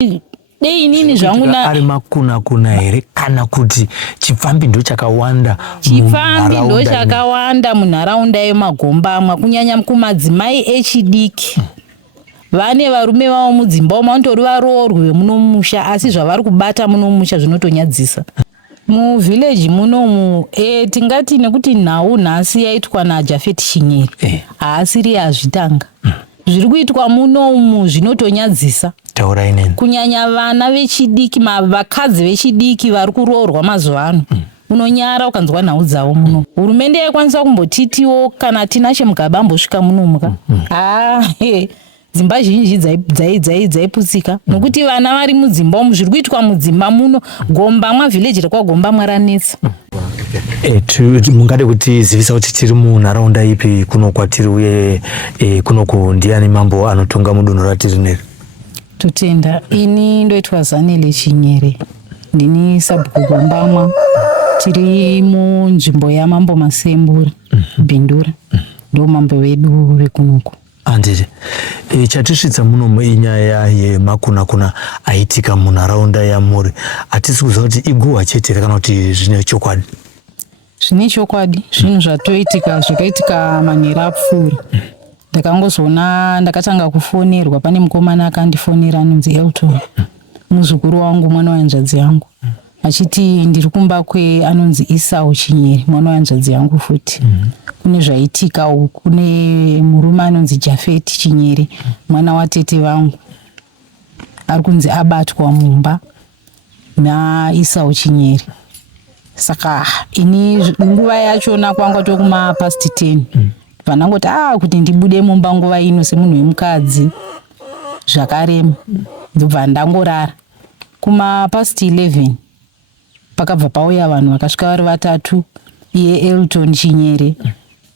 dei inini zvangu ari makuna here kana kuti chipfambi ndo chakawanda? Chipfambi ndo chakawanda munharaunda yeMagombamwa, kunyanya kumadzimai echidiki. Vane varume vavo mudzimba umo vantori varoorwe vemunomusha, asi zvavari kubata munomusha zvinotonyadzisa. Muvillage munomu tingati nekuti nhau nhasi yaitwa naJafet Chinyere haasiri yazvitanga. Zviri kuitwa munomu zvinotonyadzisa. Taura ineni. Kunyanya vana vechidiki, vakadzi vechidiki vari kuroorwa mazuva ano. Unonyara ukanzwa nhau dzavo muno. Hurumende yaikwanisa kumbotitiwo kana tina chemugaba ambosvika munomuka. Dzimba zhinji dzaiputsika nokuti vana vari mudzimba umu. Zviri kuitwa mudzimba muno. Gombamwa village rekwaGombamwa ranetsa. Mungade kuti zivisa kuti tiri munharaunda ipi kuno kwatiri uye kuno ndiani mambo anotonga mudunhu ratiri neri? Tutenda. Ini ndoitwa Zanele Chinyere. Ndini sabhuku Gombamwa. Tiri munzvimbo yaMambo Masembura Bhindura. Ndo mambo wedu vekunuko. Andiri, chatisvitsa muno inyaya yemakuna aitika munharaunda yamuri. Hatisi kuziva kuti iguwa chete kana kuti zvine chokwadi? Zvine chokwadi, zvinhu zvatoitika zvakaitika manhero apfuura. Ndakangozoona ndakatanga kufonerwa, pane mukomana akandifonera anonzi Elton, muzukuru wangu, mwana wanzvadzi yangu, achiti ndiri kumba kwe anonzi Esau Chinyere, mwana wanzvadzi yangu futi. Kune zvaitika uku, kune murume anonzi Jafet Chinyere, mwana watete vangu, ari kunzi abatwa mumba naEsau Chinyere. Saka ini nguva yachona kwanga tokuma past 10. Vanangoti kuti ndibude mumba nguva ino semunhu wemukadzi zvakarema. Ndobva ndangorara. Kuma past 11 pakabva pauya vanhu vakasvika vari vatatu, iye Elton Chinyere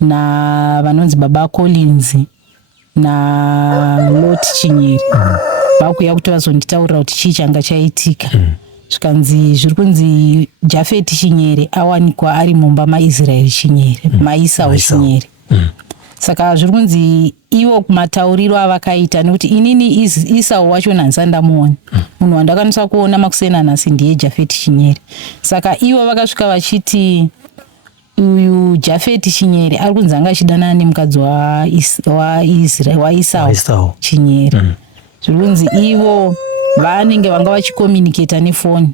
na vanonzi Baba Collins na Lot Chinyere. Vakuya kuti vazonditaurira kuti chii changa chaitika. Zvikanzi zviri kunzi Jafet Chinyere awanikwa ari mumba maIsrael Chinyere, maEsau Chinyere. Saka zviri kunzi ivo kumatauriro avakaita, nekuti inini Esau wacho nansandamuona. Munhu wandakwanisa kuona makusena nhasi ndiye Jafet Chinyere. Saka ivo vakasvika vachiti uyu Jafet Chinyere ari kunzi anga achidana nemukadzi waEsau Chinyere. Zviri kunzi ivo vanenge vanga vachikomunicata nefoni.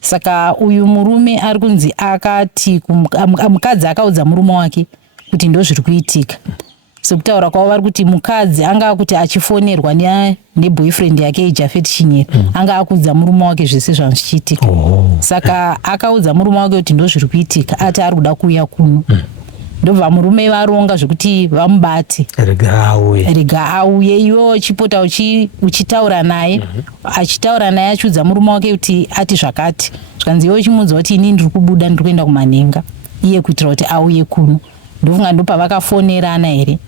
Saka uyu murume ari kunzi akati mukadzi akaudza murume wake kuti ndo zviri kuitika. Sekutaura kwavo vari kuti mukadzi anga akuti achifonerwa neboyfriend yake Jafet Chinyere, anga akudza murume wake zvese zvichiitika. Saka akaudza murume wake kuti ndo zviri kuitika, ati ari kuda kuuya kuno. Ndobva murume varonga zvokuti vamubate, rega auye. Iwo chipota uchitaura naye, achitaura naye achiudza murume wake kuti ati zvakati. Zvikanzi iwo chimunzwa kuti ini ndiri kubuda, ndiri kuenda kumanhenga, iye kuitira kuti auye kuno. Ndofunga ndo pavakafonerana here,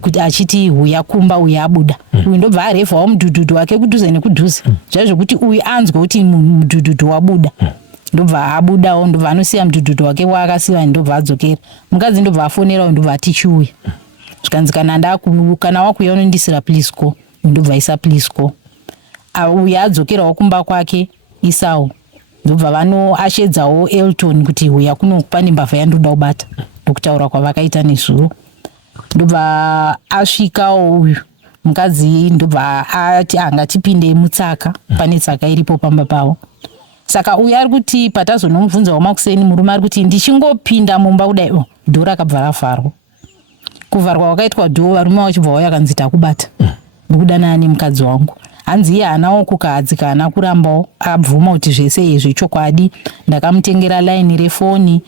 kuti achiti huya kumba, uyu abuda. Uyu ndobva arevhawo mudhudhudhu wake kudhuze nekudhuze, zvazvokuti uyu anzwe kuti mudhudhudhu wabuda. Ndobva abudawo, ndobva anosiya mudhudhudhu wake waakasiya, ndobva adzokera. Mukadzi ndobva afonerawo, ndobva atichiuya. Zvikanzi kana wakuya unondisira please go, ndobva isa please go. Uya adzokerawo kumba kwake Esau. Ndobva vanoashedzawo Elton kuti huya kuno pane mbavha yandoda kubata, ndokutaura kwavakaita nezuro. Ndobva asvikawo uyu mukadzi, ndobva ati angatipinde mutsaka, pane tsaka iripo pamba pavo. Saka uyu ari kuti patazonomubvunza wamakuseni, murume ari kuti ndichingopinda mumba kudai, dhoo rakabva ravharwa. Kuvharwa kwakaitwa dhoo, varume vachibva vauya akanzi takubata, ndikudana nemukadzi wangu. Hanzi iye hanawo kukahadzi kana kurambawo, abvuma kuti zvese izvi chokwadi. Ndakamutengera line refoni,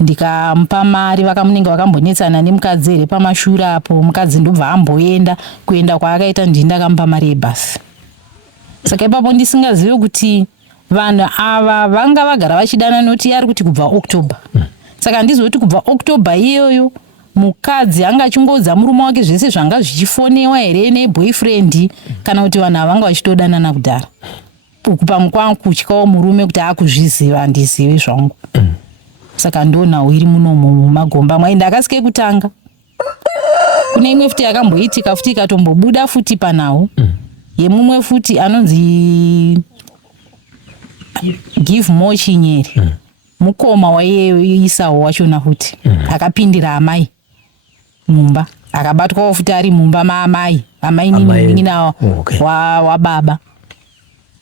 ndikamupa mari, vakamunenge vakambonetsana nemukadzi here pamashure apo. Mukadzi ndobva amboenda, kuenda kwaakaita ndakamupa mari yebhasi. Saka ipapo ndisingazivi kuti vanhu ava vanga vagara vachidana noti ari kuti kubva October. Saka ndizoti kubva October iyoyo mukadzi anga achingodza murume wake zvese zvanga zvichifonewa here neboyfriend, kana kuti vanhu vanga vachitodanana kudhara. Uku pamwe kwangu kutyawo murume kuti akuzviziva, handizivi zvangu. Saka ndonhau iri munomu muMagombamwa. Ndakasike kutanga. Kune imwe futi yakamboitika futi ikatombobuda futi panhau. yemumwe futi anonzi Give More Chinyeri mukoma waEsau wachona futi akapindira amai mumba akabatwa futi ari mumba maamai nina wababa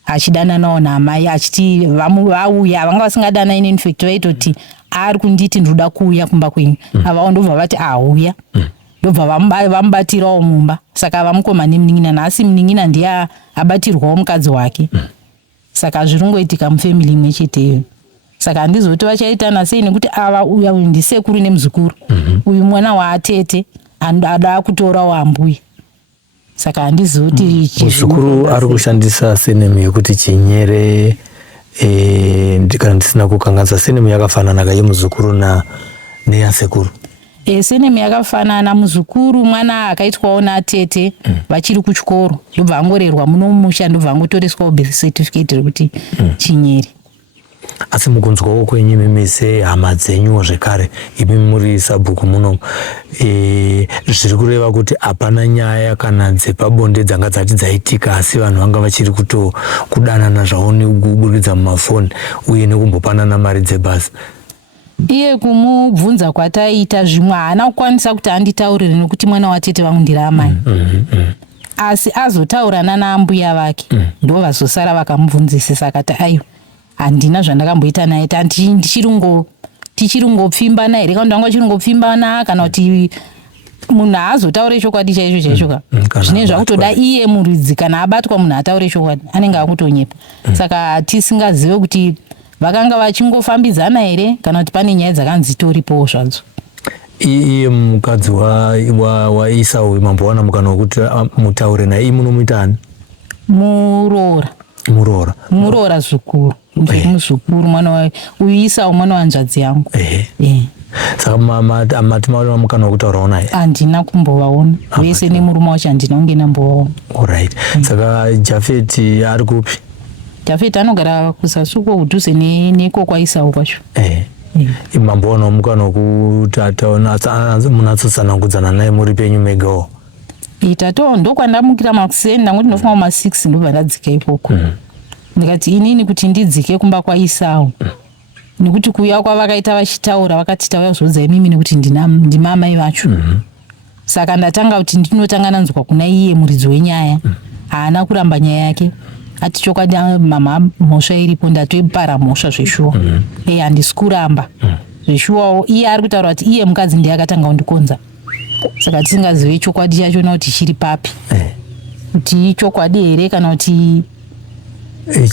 achidana nawo naamai achiti vauya vanga vasingadana ine infect vaitoti ari kunditi ndoda kuuya kumba kwenyu avawo ndobva vati auya ndobva vamubatirawo mumba saka vamukoma nemunin'ina nhasi munin'ina ndiye abatirwawo mukadzi wake saka zviringoitika mufamily imwe cheteyo saka handizoti vachaitana sei nekuti ava uya uyu ndisekuru nemuzukuru uyu mwana waatete ada kutorawo ambuya saka handizoti muzukuru ari kushandisa senemu yekuti Chinyere kana ndisina kukanganisa senemu yakafanana kaye muzukuru neyasekuru senemu yakafanana muzukuru mwana akaitwawo naatete vachiri kuchikoro ndobva angorerwa muno mumusha ndobva angotoreswawo birth certificate rekuti Chinyeri. Asi mukunzwawo kwenyu mise hama dzenyu zvekare imi muri sabhuku muno zviri kureva kuti hapana nyaya kana dzepabonde dzanga dzati dzaitika asi vanhu vanga vachiri kudanana zvavo nekuburikidza mumafoni uye nekumbopanana mari dzebhasi. Iye kumubvunza kwataita zvimwe haana kukwanisa kuti anditaurire nekuti mwana watete vangu ndiri amai asi azotaurana naambuya vake ndo vazosara vakamubvunzisisa akati aiwa handina zvandakamboita naye tichirungopfimbana here kana ndanga chiringopfimbana kana kuti munhu haazotaure chokwadi chaicho ka zvine zvakutoda iye muridzi kana abatwa munhu ataure chokwadi anenge akutonyepa saka tisingazive kuti vakanga vachingofambidzana here kana kuti pane nyaya dzakanzi toripowo zvadzo. Iye mukadzi waEsau mambowana mukana wekuti mutaure naye munomuitani? Muroora zvikuru muzukuru mwana uyu Esau mwana wanzvadzi yangu. Saka mati maona mukana wekutaurawo naye? Handina kumbovaona vese nemurume wacho handina kunge nambovaona. Alright. Saka Japhet ari kupi? Japhet anogara kuSasuko kudhuze neko kwaEsau kwacho. Mamboona mukana wekuti munatsosanangudzana naye muri penyu megawo? Tatawo ndokwandamukira makuseni ndanguti ndofuma 6 ndobva ndadzika ikoko. Ndikati inini kuti ndidzike kumba kwaEsau nekuti kuuya kwavakaita vachitaura vakati tauya kuzoudza mimi nekuti ndimamai vacho. Saka ndatanga kuti ndinotanga nanzwa kuna iye muridzi wenyaya haana kuramba nyaya yake ati chokwadi mama mhosva iripo ndatoipara mhosva zveshuwa handisi kuramba zveshuwawo iye ari kutaura kuti iye mukadzi ndiye akatanga kundikonza saka tisingazive chokwadi chachona kuti chiri papi kuti chokwadi here kana kuti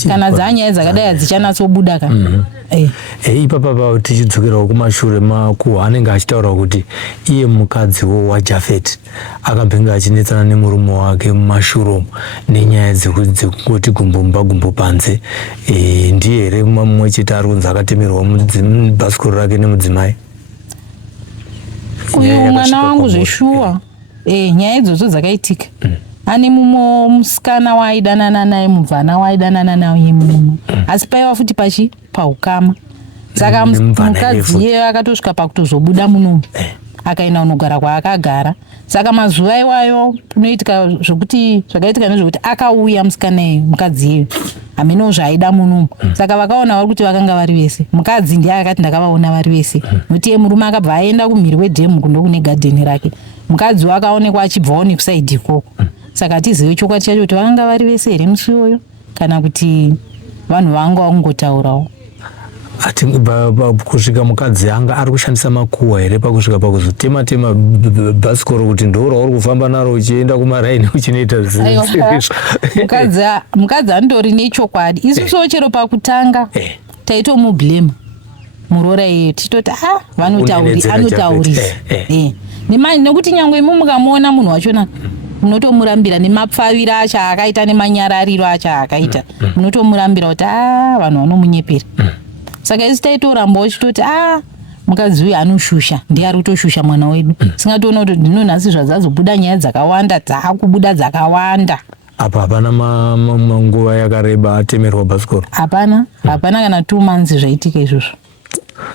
kana dzanyaya dzakadai hadzichanatsobuda kana ipapa tichidzokerawo kumashure makuhwa anenge achitaura kuti iye mukadziwo waJaphet akambenge achinetsana nemurume wake mumashure nenyaya dzekungoti gumbo panze ndiye here mumwe chete ari kunzi akatemerwa bhasikoro rake nemudzimai? Uyu mwana wangu zveshuwa nyaya idzodzo dzakaitika. Ane mumwe musikana waidanana naye mubvana waidanana naye muno asi paiva futi paukama saka mukadzi iye akatosvika pakutozobuda muno akaenda kunogara kwaakagara saka mazuva iwayo kunoitika zvokuti zvakaitika nezvokuti akauya musikana mukadzi iye hamenowo zvaaida muno saka vakaona vari kuti vakanga vari vese mukadzi ndiye akati ndakavaona vari vese nokuti iye murume akabva aenda kumhiri wedhemu kundokune gadheni rake mukadzi wakaonekwa achibvawo nekusaidhi ikoko saka tizive chokwadi chacho kuti vakanga vari vese here musi iyoyo kana kuti vanhu vanga vakungotaurawo. Ati kusvika mukadzi anga ari kushandisa makuhwa here pakusvika pakuzotema bhasikoro kuti ndoro uri kufamba naro uchienda kumaraini uchinoita mukadzi andori nechokwadi isusuwo chero pakutanga taitomublema muroora iye titoti anotaurisa nekuti nyangwe imo mukamuona munhu wachona munotomurambira nemapfaviro acho akaita nemanyarariro acho akaita munotomurambira kuti vanhu vanomunyepera saka isi taitorambawo chitoti mukadzi uyu anoshusha ndiye ari kutoshusha mwana wedu singatoona kuti ndino nhasi zvadzazobuda nyaya dzakawanda dzaakubuda dzakawanda. Apa hapana nguva yakareba atemerwa bhasikoro? Hapana kana 2 months zvaitika izvozvo.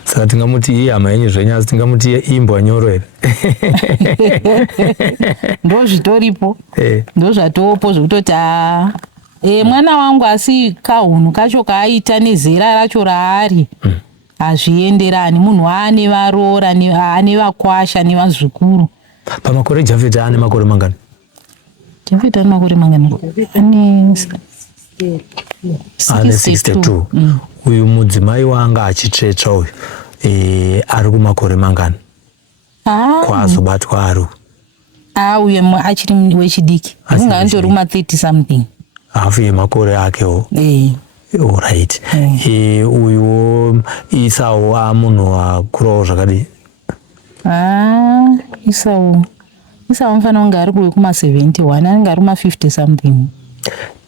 Saka tingamuti iye hama yenyu zvenyasi, tingamuti iye imbwa nyoro here. Ndo zvitoripo, ndo zvatopo zvekutoti mwana wangu asi kahunu kacho kaaita nezera racho raari hazvienderani. Munhu aane varoora, aane vakwasha nevazvikuru. Pamakore Jafet ane makore mangani? Jafet ane makore mangani? Ane 62. Uyu mudzimai wanga achitsvetsva uyu ari kumakore mangani? Kwazobatwa ari uyu achiri wechidiki, unga antori kuma 30 something. Hafu yemakore akewo. Alright. Uyu Isau munhu akurawo zvakadii? Isau mufana unga ari kuwe kuma 71, anenge ari kuma 50 something.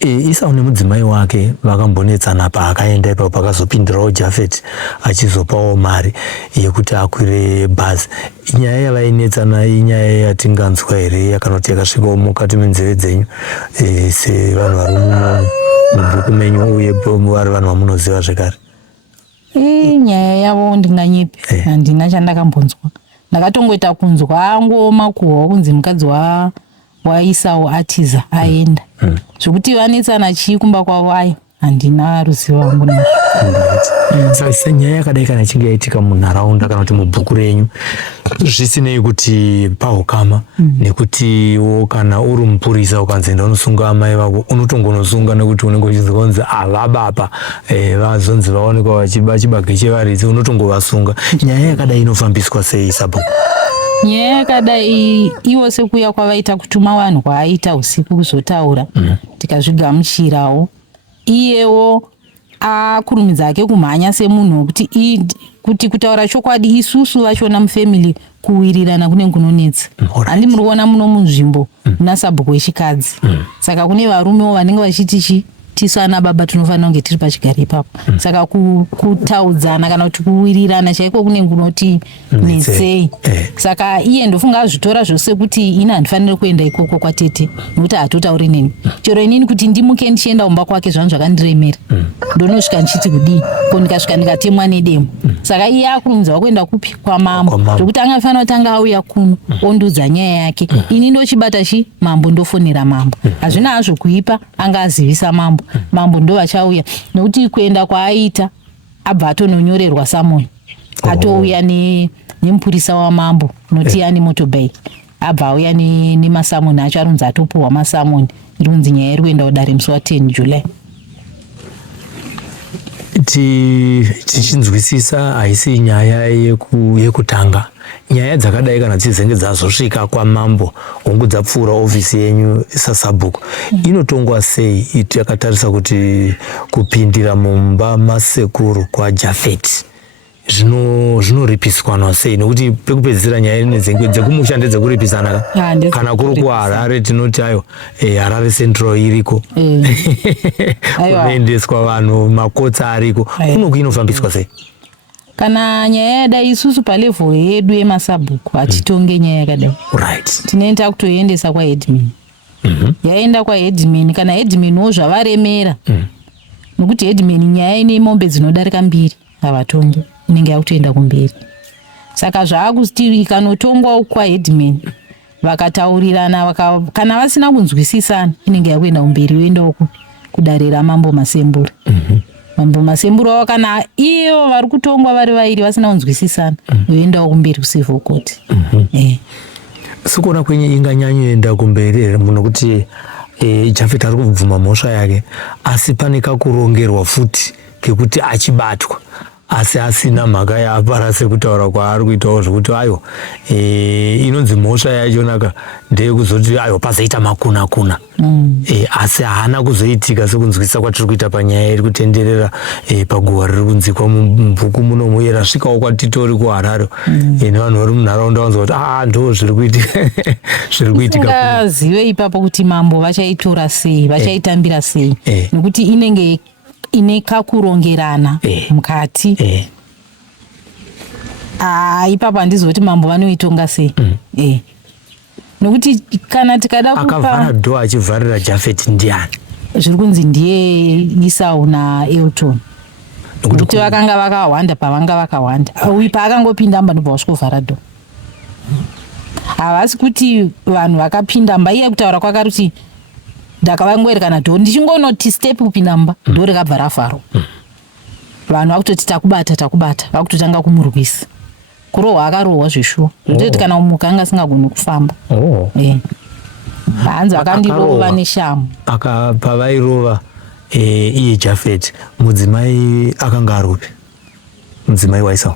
Isau nemudzimai wake vakambonetsana paakaenda ipapo, pakazopindirawo Jafet achizopawo mari yekuti akwire bhazi. Nyaya yavainetsana inyaya yatinganzwa here kana kuti yakasvikawo mukati menzeve dzenyu sevanhu vari mubhuku menyu uye vari vanhu vamunoziva zvekare? Nyaya yavo ndinganyepi, handina chandakambonzwa. Ndakatongoita kunzwa angoma kuhwa kunzi mukadzi waIsau atiza aenda. Zvokuti vanetsana chii kumba kwavo ayo handina ruzivo wangu nazvo. Saka nyaya yakadai kana ichinge yaitika munharaunda kana kuti mubhuku renyu, zvisinei kuti paukama nekutiwo kana uri mupurisa ukanzenda unosunga amai vako, unotongonosunga nekuti unenge uchizonzi vabapa vazonzi vaonekwa vachiba chibage chevaridzi, unotongovasunga. Nyaya yakadai inofambiswa sei sabhuku? Nyaya yakadai iwo sekuya kwavaita kutuma vanhu kwaaita usiku kuzotaura, tikazvigamuchirawo. Iyewo akurumidza ake kumhanya semunhu kuti kutaura chokwadi isusu vachona mufamily kuwirirana kune kunonetsa. Handi muri kuona muno munzvimbo muna sabhuku wechikadzi. Saka kune varumewo vanenge vachiti tisu ana baba tinofanira kunge tiri pachigare ipapo. Saka kutaudzana kana kuti kuwirirana chaiko kune kunoti netsei. Saka iye ndofunga azvitora zvose kuti ina handifaniri kuenda ikoko kwatete nokuti hatotauri neni. Chero inini kuti ndimuke ndichienda kumba kwake zvangu zvakandiremera. Ndonosvika ndichiti kudii ko ndikasvika ndikatemwa nedemo. Saka iye akurumidza kuenda kupi kwamambo, ndokuti angafanira kuti anga auya kuno ondudza nyaya yake. Ini ndochibata mambo ndofonera mambo. Hazvina hazvo kuipa, anga azivisa mambo. Mambo ndo vachauya nokuti kuenda kwaaita abva atononyorerwa samoni, atouya nemupurisa wamambo noti ane motorbike, abva auya nemasamoni acho arunzi atopuhwa masamoni, irunzi nyaya iri kuenda kudare musi wa10 July. Tichinzwisisa haisi nyaya yekutanga. Nyaya dzakadai kana dzizenge dzazosvika kwamambo hongu dzapfuura ofisi yenyu sasabhuku, inotongwa sei takatarisa kuti kupindira mumba masekuru kwaJafet zvinoripiswana sei? Nekuti pekupedzisira nyaya dzekumusha ndedzekuripisana kana kuri kuHarare tinoti ayo Harare Central iriko kunoendeswa vanhu, makotsa ariko, kunoku inofambiswa sei? Kana nyaya yadai isusu palevel yedu yemasabhuku hatitonge nyaya yakadai. Tinoenda kutoiendesa kwaheadmin. Yaenda kwaheadmin, kana headminwo zvavaremera nokuti headmin nyaya ine mombe dzinodarika 2 havatongi, inenge yakutoenda kumberi. Saka zvaakuti ikanotongwa kwaheadmin vakataurirana, kana vasina kunzwisisana inenge yakuenda kumberi yoenda kudarira mambo masembura. Mambo masembura wao kana iyo vari kutongwa vari vairi vasina kunzwisisana yoendawo kumberi kucivil court. Sikuona kwenye inganyanyoenda kumberi nokuti Jafet ari kubvuma mhosva yake, asi pane kakurongerwa futi kekuti achibatwa asi asina mhaka yapara sekutaura kwaari kuitawo zvokuti ayo inonzi mhosva yachonaka ndeyekuzoti ayo pazoita makuna asi haana kuzoitika sekunzwisisa kwatiri kuita panyaya iri kutenderera paguhwa riri kunzikwa mubhuku munomu rasvikawo kwatitori kuHarare nevanhu vari munharaunda vanzwa kuti ndo zviri kuitika. Usingazive ipapo kuti mambo vachaitora sei, vachaitambira sei, nekuti inenge ine kakurongerana mukati. Ipapo handizoti mambo vanoitonga sei. Nokuti kana tikada kupa akavhara dho achivharira Jafet ndiani? Zviri kunzi ndiye Isau naElton. Nokuti vakanga vakawanda pavanga vakawanda. Uyu paakangopinda amba ndobva vasvikovhara dho. Havasi kuti vanhu vakapinda mba iye kutaura kwakari kuti ndakavangwerekana dho ndichingonoti step kupinda mba dho rekabva ravharwa. Vanhu vakutoti takubata vakutotanga kumurwisa. Kurohwa akarohwa zveshuwa. Ndoti kana umuka anga asingagoni kufamba. Hanzi vakandirova neshamu. Pavairova iye Jafet, mudzimai akanga arupi? Mudzimai waIsau?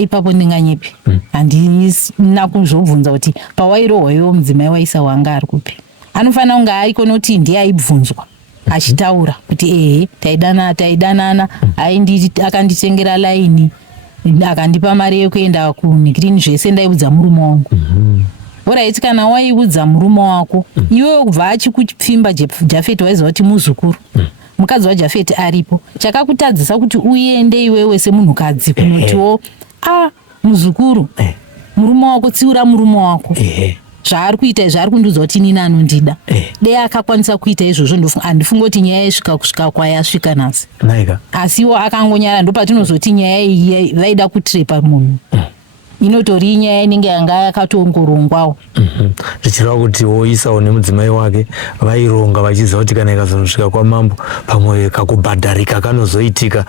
Ipapo ndinganyepi. Handina kuzobvunza kuti pawairohwa iwo mudzimai waIsau anga ari kupi. Anofanira kunge ariko noti ndiye aibvunzwa achitaura kuti taidanana akanditengera laini akandipa mari yekuenda kuNikirini zvese ndaiudza murume wangu. Oraiti kana waiudza murume wako iwe kubva achikupfimba Jafet waiziva kuti muzukuru mukadzi waJafet aripo, chakakutadzisa kuti uende iwewe semunhukadzi kunotiwo muzukuru murume wako tsiura murume wako zvaari kuita zvaari kundiudza kuti inini anondida. Dei akakwanisa kuita izvozvo handifunga kuti nyaya yasvika kusvika kwayasvika nhasi. Asiwo akangonyara ndopatinozoti nyaya iyi vaida kutrepa munhu. Inotori nyaya inenge yanga yakatongorongawo. Zvichireva kuti woIsau nemudzimai wake vaironga vachiziva kuti kana ikazonosvika kwamambo pamwe kakubhadharika kanozoitika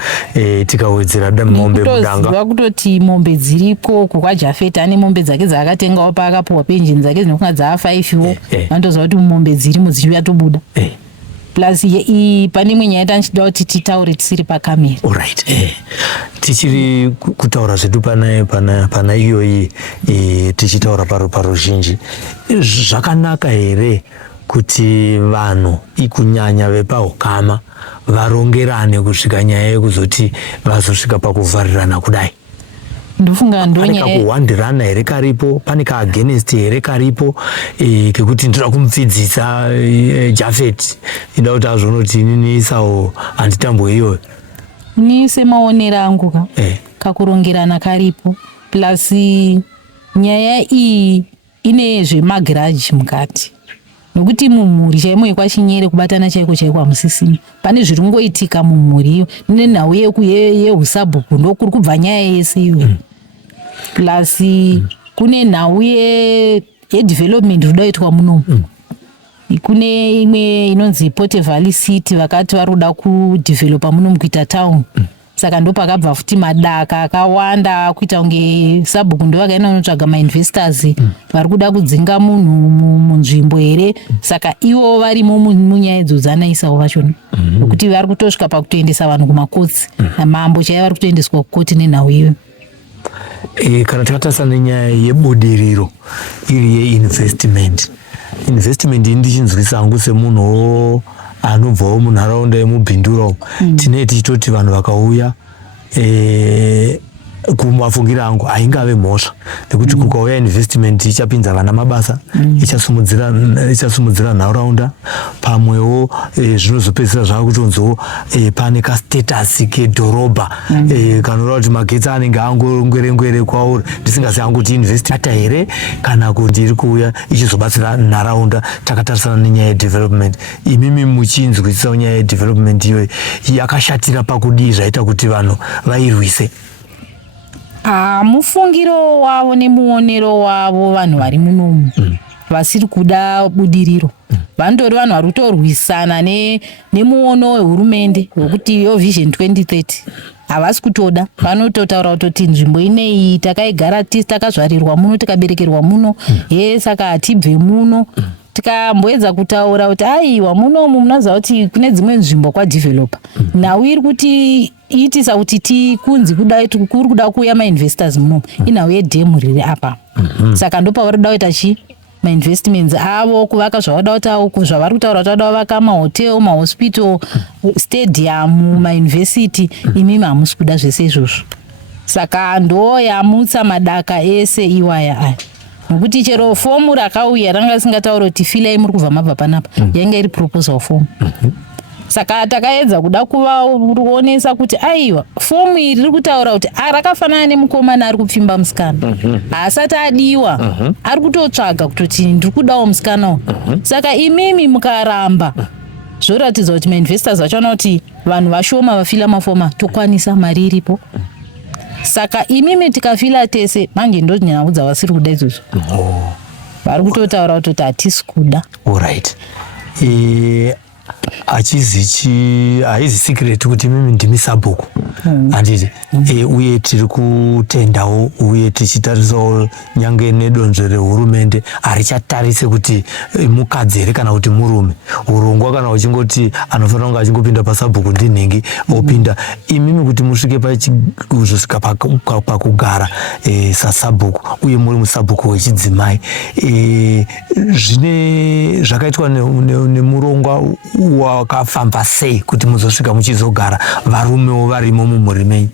tikawedzera mombe mudanga. Kutoziva kutoti mombe dziriko kwaJafet ane mombe dzake dzaakatengawo paakapuhwa penjini dzake dzinofunga dza5wo. Vandoziva kuti mombe dzirimo dzichiuya tobuda. Plus pane imwe nyaya tanchida kuti titaure tisiri pakamera. Alright. Tichiri kutaura zvedu pana iyoyi tichitaura paruzhinji. Zvakanaka here kuti vanhu kunyanya vepaukama varongerane kusvika nyaya yekuzoti vazosvika pakuvharirana kudai? Ndofunga pane kakuhwandirana here karipo, pane kaagenesti here karipo kekuti ndoda kumupfidzisa Jafet ida kuti azvonoti inini Isau handitambo iyoyo. Ni semaonero angu kakurongerana karipo. Plus nyaya iyi ine zvemagiraji mukati. Nokuti mumhuri chaimo yekwashinyere kubatana chaiko hamusisini. Pane zviri kungoitika mumhuri iyo. Nenhau yeusabhuku ndokuri kubva nyaya yese iyo. Plus kune nhau yedevelopment rudaitwa munomu. Kune imwe inonzi Port Valley City vakati varuda kudevelopa munomu kuita town. Saka ndo pakabva futi madaka akawanda kuita kunge sabhuku ndo vakaenda kunotsvaga mainvestors vari kuda kudzinga munhu munzvimbo here. Saka ivo varimo munyaya idzo naIsau vachona. Nokuti vari kutosvika pakutoendesa vanhu kumakotsi. Namambo chaiye vari kutoendeswa kukoti nenhau iyo. Kana takatarisa nenyaya yebudiriro iri yeinvestment iyi ndichinzwisa hangu semunhu anobvawo munharaunda yemubhindura tinee tichitoti vanhu vakauya kumafungiro angu haingave mhosva nekuti kukauya investment ichapinza vana mabasa, ichasimudzira nharaunda, pamwewo zvinozopedzisira zvaakutonzwo pane kastatasi kedhorobha kanoreva kuti magetsi anenge angongwere kwauri ndisingazivi hangu kuti investment here kana kuti iri kuuya ichizobatsira nharaunda. Takatarisana nenyaya yedevelopment, imimi muchinzwisisa nyaya yedevelopment iyoyi yakashatira pakudii zvaita kuti vanhu vairwise? Mufungiro wavo nemuonero wavo vanhu vari munomu vasiri kuda budiriro vandori vanhu vari kutorwisana nemuono wehurumende wekuti yo vision 2030 havasi kutoda. Vanototaura kutoti nzvimbo inei takaigara takazvarirwa muno tikaberekerwa muno saka hatibve muno. Tikamboedza kutaura kuti aiwa munomu munoziva kuti kune dzimwe nzvimbo kwadevelopa nhau iri kuti iitisa kuti kunzi kuri kuda kuuya mainvestors munomu inhau yedhemu riri apa. Saka ndopavari kuda kuita mainvestments avo kuvaka zvavada kuti zvavari kutaura kuti vada kuvaka mahotel, mahospital, stadium, mauniversity. Imimi hamusi kuda zvese izvozvo. Saka ndo yamutsa madaka ese iwaya aya. Nokuti chero fomu rakauya ranga risingataura kuti filai muri kubva mabva panapa yanga iri proposal form. Saka takaedza kuda kuvaonesa kuti aiwa fomu iri riri kutaura kuti rakafanana nemukomana ari kupfimba musikana asati adiwa ari kutotsvaga kutoti ndiri kudawo musikanawo. Saka imimi mukaramba zvoratidza kuti mainvestors vachaona kuti vanhu vashoma vafila mafoma tokwanisa mari iripo. Saka imimi tikafila tese manje ndonyanaudza vasiri kuda izvozvo. Vari kutotaura kuti hatisi kuda. Alright. Haizi secret kuti mimi ndimi Sabhuku handiti uye tiri kutendawo uye tichitarisawo nyange nedonzvo rehurumende harichatarise kuti mukadzi here kana kuti murume. Urongwa kana uchingoti anofanira kunge achingopinda paSabhuku ndinhingi opinda. Imimi kuti musvike kuzosvika pakugara saSabhuku uye muri muSabhuku wechidzimai, zvine zvakaitwa nemurongwa wakafamba sei kuti muzosvika muchizogara varumewo varimo mumhuri menyu?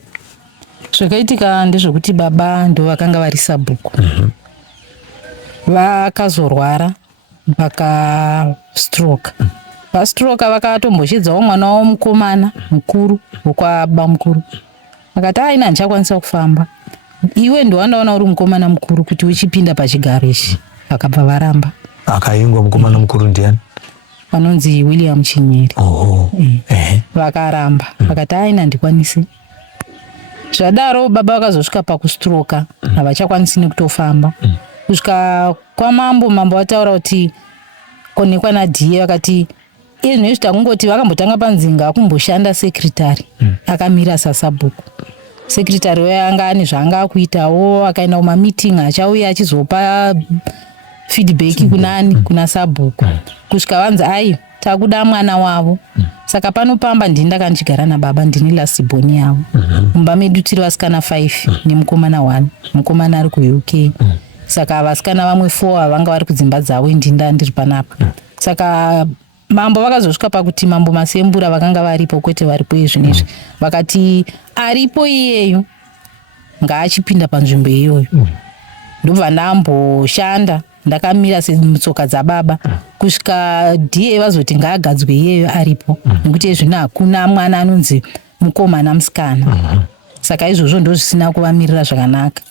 Zvakaitika ndezvekuti baba ndo vakanga vari Sabhuku. Vakazorwara vakastroke. Vastroke vakatombozhidzawo mwana wavo mukomana mukuru wekwababa mukuru. Vakati aina ndichakwanisa kufamba. Iwe ndo wandaona uri mukomana mukuru kuti uchipinda pachigaro ichi. Vakabva varamba. Akaingwa mukomana mukuru ndiani? Vanonzi William Chinyeri. Vakaramba. Vakati aina ndikwanisi. Zvadaro baba vakazosvika pakustroka havachakwanisi nekutofamba. Kusvika kwamambo, mambo vataura kuti konekwa naDhiye vakati izvi nezvita kungoti vakambotanga panzinga kumboshanda sekretari akamira saSabhuku. Sekretari weya anga ane zvaanga akuitawo, akaenda kumameeting achauya achizopa feedback kuna Sabhuku. Kusvika vanzi ai takuda mwana wavo. Saka panopamba ndini ndakandigara nababa, ndini last born yavo. Mumba medu tiri vasikana 5 nemukomana 1. Mukomana ari kuUK. Saka vasikana vamwe 4 vanga vari kudzimba dzavo, ndinda ndiri panapa. Saka mambo vakazosvika pakuti mambo Masembura vakanga varipo kwete varipo izvinezvi. Vakati aripo iyeyo ngaachipinda panzvimbo iyoyo. Ndobva ndamboshanda ndakamira semutsoka dzababa kusvika Dhiye vazoti ngaagadzwe iyeyo aripo, nekuti zvino hakuna mwana anonzi mukomana musikana. Saka izvozvo ndozvisina kuvamirira zvakanaka.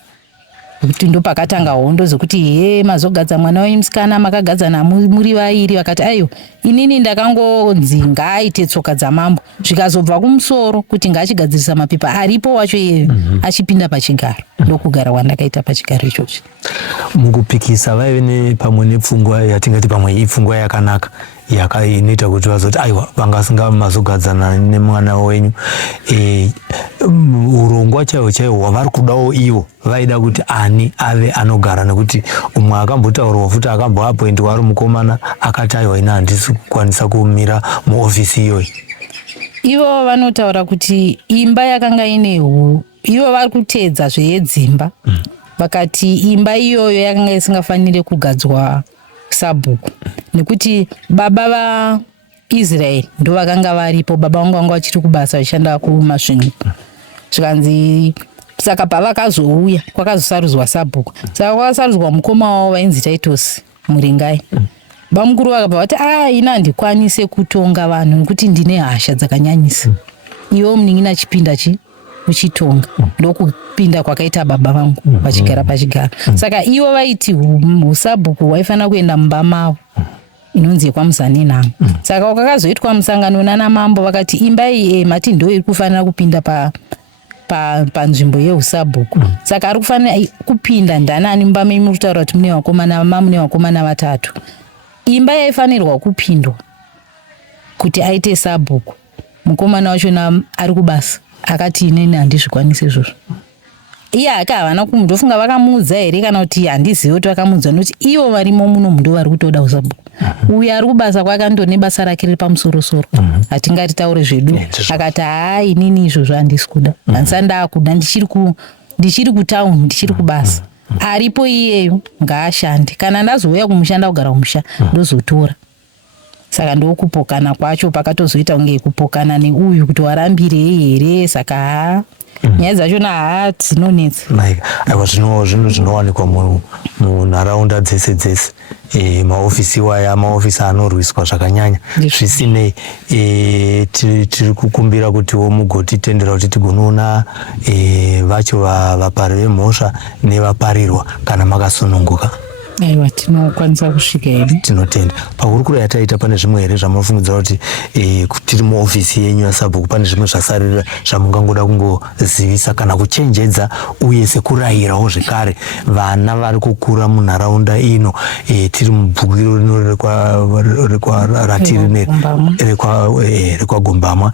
Kuti ndo pakatanga hondo zokuti mazogadza mwana wenyu musikana makagadzana muri vairi. Vakati ayo inini ndakangonzi ngaaite tsoka dzamambo, zvikazobva kumusoro kuti ngaachigadzirisa mapepa aripo wacho iyeyo achipinda pachigaro. Ndokugara wandakaita pachigaro ichocho. Mukupikisa vaive pamwe nepfungwa yatingati pamwe ipfungwa yakanaka inoita kuti vazoti aiwa vangasinga mazogadzana nemwana wenyu. Urongwa chaiwo hwavari kudawo ivo vaida kuti ani ave anogara, nekuti umwe akambotaurwa futi akamboappointwa ari mukomana akati aiwa ina handisi kukwanisa kumira muofisi iyoyi. Ivo vanotaura kuti imba yakanga ine ivo vari kuteedza zveyedzimba. Vakati imba iyoyo yakanga isingafanire kugadzwa Sabhuku, nekuti baba vaIsraeri ndo vakanga varipo. Baba vangu vanga vachiri kubasa vachishanda kumasvingo. Zvikanzi saka pavakazouya kwakazosarudzwa Sabhuku. Saka kwakasarudzwa mukoma wavo vainzi Titus Muringai. Bamukuru vakabva vati ina handikwanise kutonga vanhu nekuti ndine hasha dzakanyanyisa. Iwo munin'ina chipinda uchitonga. Ndokupinda kwakaita baba vangu vachigara pachigaro. Saka ivo vaiti Sabhuku waifanira kuenda mumba mavo inonzi kwaMuzanenhamo. Saka kwakazoitwa musangano nanamambo vakati imba iyi mati ndo iri kufanira kupinda panzvimbo yeUSabhuku. Saka ari kufanira kupinda ndanani mumba menyu muri kutaura kuti mune vakomana 3. Imba yaifanirwa kupindwa kuti aite Sabhuku. Mukomana wachona ari kubasa akati inini handizvikwanise izvozvo. Iye havana kundofunga vakamuudza here kana kuti handizivi kuti vakamuudza, nokuti ivo varimo muno ndo vari kutoda uSabhuku. Uyo ari kubasa kwakando nebasa rake riri pamusorosoro, hatingati taure zvedu. Akati inini izvozvo handisi kuda, handisa ndaakuda, ndichiri kutauni, ndichiri kubasa. Aripo iyeyo ngaashande, kana ndazouya kumushanda kugara kumusha ndozotora. Saka ndokupokana kwacho pakatozoita kunge kupokana neuyu kuti warambire here. Saka nyaya dzachona dzinonetsa. Aiwa zvinowanikwa munharaunda dzese maofisi waya maofisi anorwiswa zvakanyanya. Zvisinei tiri kukumbira kuti mugotitendera kuti tigonoona vacho vapariri vemhosva nevaparirwa kana makasununguka. aiwa tinokwanisa kusvika hedu. Tinotenda. Pahurukuro yataita pane zvimwe here zvamunofungidza kuti tiri muofisi yenyu yaSabhuku pane zvimwe zvasarira zvamungangoda kungozivisa kana kuchenjedza uye sekurayirawo zvekare vana vari kukura munharaunda ino tiri mubhuku rino rekwaGombamwa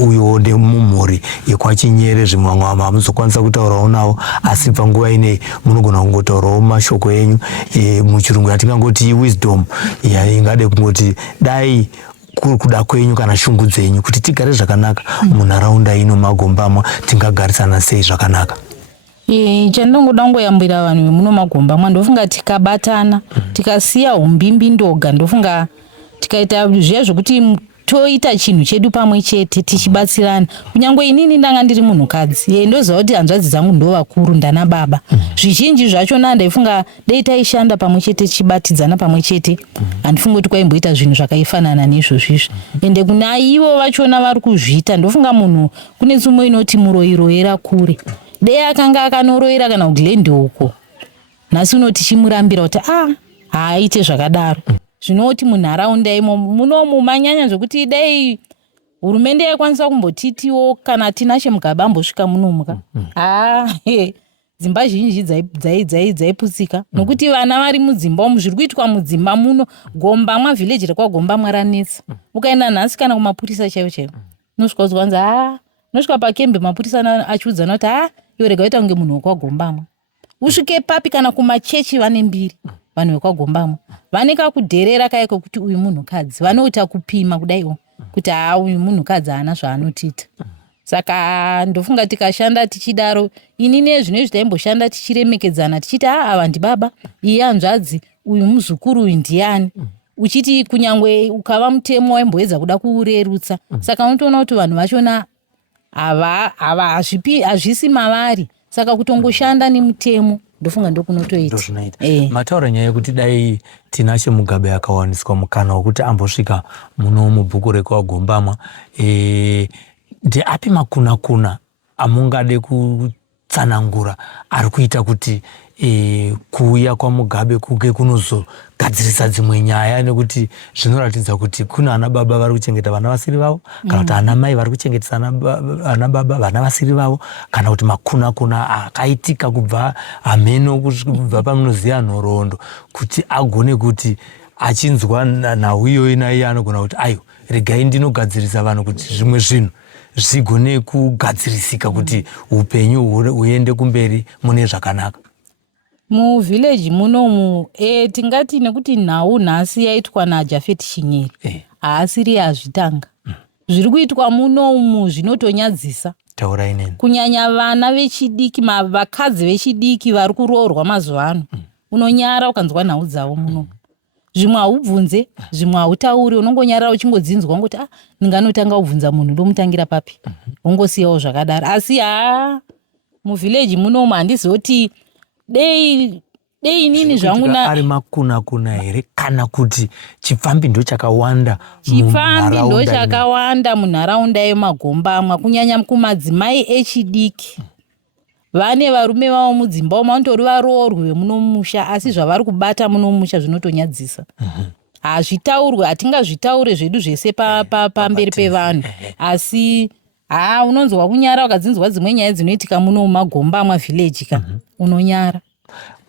uyewo nemumhuri yekwaChinyere zvimwe vamwe hamuzokwanisa kutaurawo navo asi panguva inei munogona kungotaurawo mashoko enyu muchirungu yatingangoti wisdom ingade kungoti dai kuda kwenyu kana shungu dzenyu kuti tigare zvakanaka munharaunda ino maGombamwa tingagarisana sei zvakanaka. Chandinongoda ngoyambira vanhu vemuno maGombamwa ndofunga tikabatana tikasiya umbimbi ndoga ndofunga tikaita zviya zvokuti toita chinhu chedu pamwe chete tichibatsirana kunyangwe inini ndanga ndiri munhukadzi ndoziva kuti hanzvadzi dzangu ndo vakuru ndana baba zvizhinji zvacho ndaifunga dai taishanda pamwe chete tichibatidzana pamwe chete handifungi kuti kwaimboita zvinhu zvakaifanana neizvozvizvi ende kuna ivo vachona vari kuzviita ndofunga munhu kune tsumo inoti muroiroyera kure dai akanga akanoroyera kana kuGlendi uko nhasi unoti chimurambira kuti haaite zvakadaro. Zvinoti munharaunda imo munomu manyanya zvokuti dai hurumende yaikwanisa kumbotitiwo kana tinashe mugaba ambosvika munomuka dzimba zhinji dzaiputsika nokuti vana vari mudzimba umu zviri kuitwa mudzimba muno Gombamwa village rekwaGombamwa ranetsa ukaenda nhasi kana kumapurisa chaivo chaivo unosvika uzwanzi unosvika pakembe mapurisa achiudzana kuti iwe rega uita kunge munhu wekwaGombamwa usvike papi kana kumachechi vane mbiri vanhu vekwaGombamwa vane kakudherera kaiko kuti uyu munhukadzi vanoita kupima kudaiwo kuti uyu munhukadzi haana zvaanotiita. Saka ndofunga tikashanda tichidaro inini nezvino taimboshanda tichiremekedzana tichiti ava ndibaba iye hanzvadzi uyu muzukuru uyu ndiani uchiti kunyangwe ukava mutemo waimboedza kuda kuurerutsa. Saka unotoona kuti vanhu vachona hazvisi mavari saka kutongoshanda nemutemo ndofunga ndokunotoita. Mataura nyaya yekuti dai tinashe Mugabe akawaniswa mukana wekuti ambosvika muno mubhuku rekwaGombamwa ndeapi makuna amungade kutsanangura ari kuita kuti kuuya kwaMugabe kuge kunozogadzirisa dzimwe nyaya nekuti zvinoratidza kuti kuna ana baba vari kuchengeta vana vasiri vavo kana kuti ana mai vari kuchengetesa ana baba vana vasiri vavo kana kuti makuna akaitika kubva hameno kubva pamunoziya nhoroondo kuti agone kuti achinzwa nhau iyoyi naiye anogona kuti ayo regai ndinogadzirisa vanhu kuti zvimwe zvinhu zvigone kugadzirisika kuti upenyu huende kumberi mune zvakanaka. Muvillage munomu tingati nekuti nhau nhasi yaitwa naJafet Chinyere haasiri yazvitanga zviri kuitwa munomu zvinotonyadzisa. Taurai neni. Kunyanya vana vechidiki vakadzi vechidiki vari kuroorwa mazuva ano unonyara ukanzwa nhau dzavo munomu zvimwe haubvunze zvimwe hautauri unongonyarara uchingodzinzwa ngoti ndinganotanga kubvunza munhu ndomutangira papi ungosiyawo zvakadaro asi muvillage munomu handizoti dei inini zvangu ari makuna here kana kuti chipfambi ndo chakawanda munharaunda yemaGombamwa kunyanya kumadzimai echidiki vane varume vavo mudzimba umo vanotori varoorwi vemunomusha asi zvavari kubata munomusha zvinotonyadzisa. Hazvitaurwe hatingazvitaure zvedu zvese pamberi pevanhu asi unonzwa kunyara ukadzinzwa dzimwe nyaya dzinoitika muno mumaGombamwa village unonyara.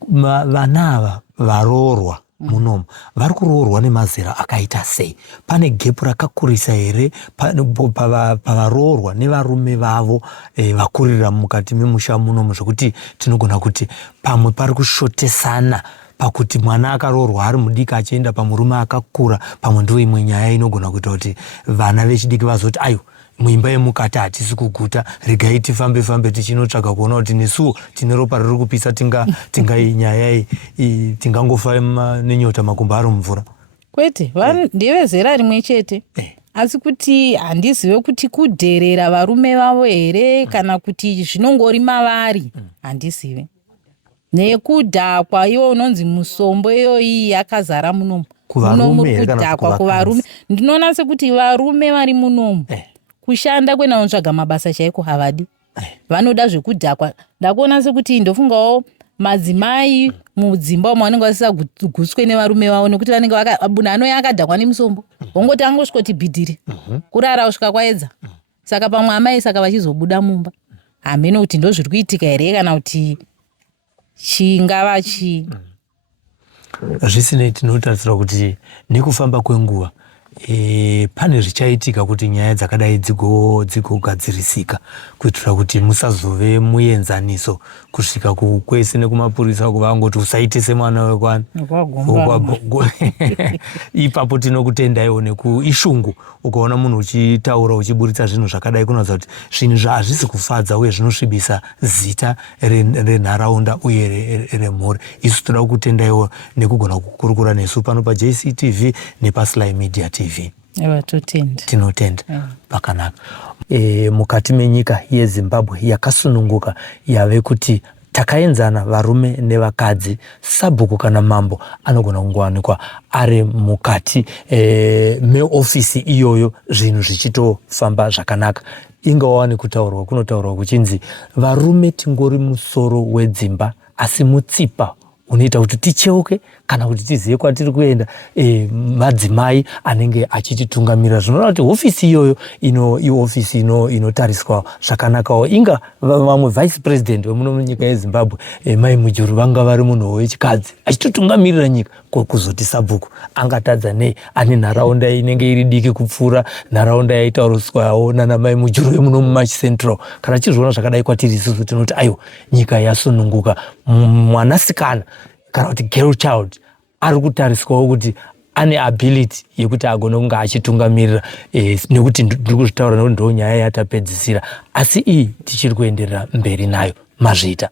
Vana ava varoorwa munomu vari kuroorwa nemazera akaita sei? Pane gepu rakakurisa here pavaroorwa nevarume vavo vakurira mukati memusha munomu zvokuti tinogona kuti pamwe pari kushotesana pakuti mwana akaroorwa ari mudiki achienda pamurume akakura pamwe ndo imwe nyaya inogona kuita kuti vana vechidiki vazoti ayo muimba yemukati hatisi kuguta regai tifambe tichinotsvaga kuona kuti nesuwo tine ropa riri kupisa nyaya tingangofa nenyota makumbo ari mumvura. Kwete ndevezera rimwe chete asi kuti handizive kuti kudherera varume vavo here kana kuti zvinongori mavari handizive. Nekudhakwa iwo unonzi musombo iyoyi yakazara munomu kudhakwa kuvarume ndinoona sekuti varume vari munomu kushanda kwena unotsvaga mabasa chaiko havadi vanoda zvekudhakwa. Ndakuona sekuti ndofungawo madzimai mudzimba umo vanenge vasisa guswe nevarume vavo nekuti vanenge munhu anouya akadhakwa nemusombo wongoti angosvikoti bhidhiri kurara kusvika kwaedza. Saka pamwe amai saka vachizobuda mumba hamene kuti ndo zviri kuitika here kana kuti chingava chii. Zvisinei tinotarisira kuti nekufamba kwenguva pane zvichaitika kuti nyaya dzakadai dzigogadzirisika kuitira kuti musazove muenzaniso kusvika kwese nekumapurisa kuvangoti usaitise mwana wekwani ipapo tinokutendaiwo nekuishungu ukaona munhu uchitaura uchiburitsa zvinhu zvakadai kunoza kuti zvinhu hazvisi kufadza uye zvinosvibisa zita renharaunda uye remhuri. Isu toda kukutendaiwo nekugona kukurukura nesu pano paJCTV nepaSly Media TV. Tinotenda pakanaka. Mukati menyika yeZimbabwe yakasununguka yave kuti takaenzana varume nevakadzi, sabhuku kana mambo anogona kungowanikwa ari mukati meofisi iyoyo zvinhu zvichitofamba zvakanaka. Ingawani kutaurwa kunotaurwa kuchinzi varume tingori musoro wedzimba asi mutsipa unoita kuti ticheuke kana kuti tizive kwatiri kuenda madzimai anenge achititungamirira. Zvinoona kuti ofisi iyoyo iofisi inotariswa zvakanakawo. Inga vamwe vice president vemuno munyika yeZimbabwe Mai Mujuru vanga vari munhu wechikadzi achitotungamirira nyika kuzoti sabhuku angatadza nei ane nharaunda inenge iri diki kupfuura nharaunda yaitauriswawo nana Mai Mujuru vemuno muMarch Central. Kana chizviona zvakadai kwatiri isusu tinoti aiwa nyika yasununguka. Mwanasikana kana kuti girl child ari kutariswawo kuti ane ability yekuti agone kunge achitungamirira nekuti ndiri kuzvitaura nekuti ndo nyaya yatapedzisira asi iyi tichiri kuenderera mberi nayo. Mazvita.